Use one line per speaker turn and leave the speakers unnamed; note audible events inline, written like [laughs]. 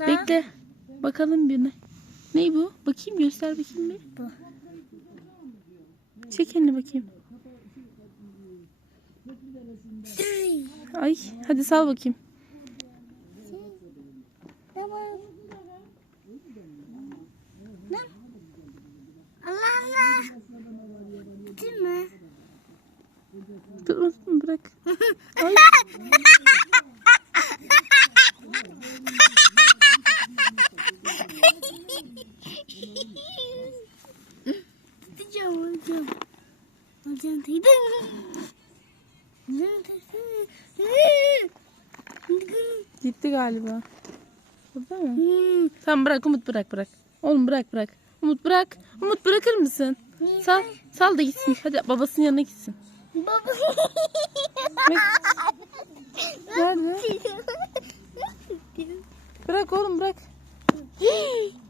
Sağ.
Bekle. Bakalım birine. Ney bu? Bakayım göster bakayım bir.
Bu.
Çek elini bakayım. Ay hadi sal bakayım.
Tamam. Ne? Allah Allah. Değil mi?
Dur dur, bırak. [laughs] Ay. [laughs]
Tutacağım alacağım. Alacağım teyzem.
Gitti galiba. Burada mı?
Hmm.
Tamam bırak Umut bırak bırak. Oğlum bırak bırak. Umut bırak. Umut bırakır mısın?
Niye?
Sal. Sal da gitsin. Hadi babasının yanına gitsin.
Baba.
Nerede? Bırak oğlum bırak. [laughs]